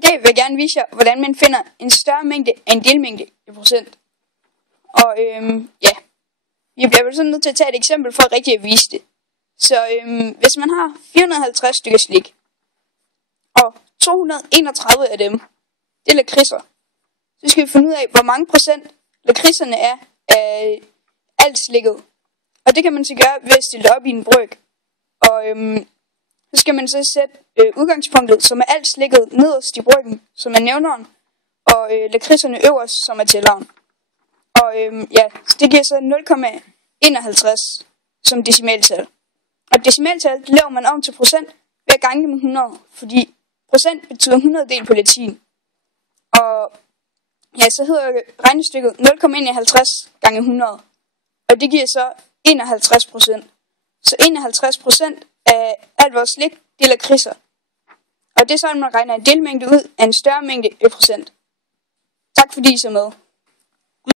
dag vil jeg gerne vise jer, hvordan man finder en større mængde af en delmængde i procent. Og ja, vi bliver vel sådan nødt til at tage et eksempel for rigtig at vise det. Så hvis man har 450 stykker slik, og 231 af dem, det er lakridser, så skal vi finde ud af, hvor mange procent lakridserne er af alt slikket. Og det kan man så gøre ved at stille det op i en bryg. Og så skal man så sætte udgangspunktet, som er alt slikket, nederst i bryggen, som er nævneren, og lakridserne øverst, som er tælleren. Og ja, det giver så 0,51 som decimaltal. Og decimaltal laver man om til procent ved at gange med 100, fordi procent betyder 100 del på latin. Og ja, så hedder regnestykket 0,51 gange 100. Og det giver så 51%. Så 51% af alt vores slik, det er lakridser. Og det er sådan, man regner en delmængde ud af en større mængde i procent. Tak fordi I så med.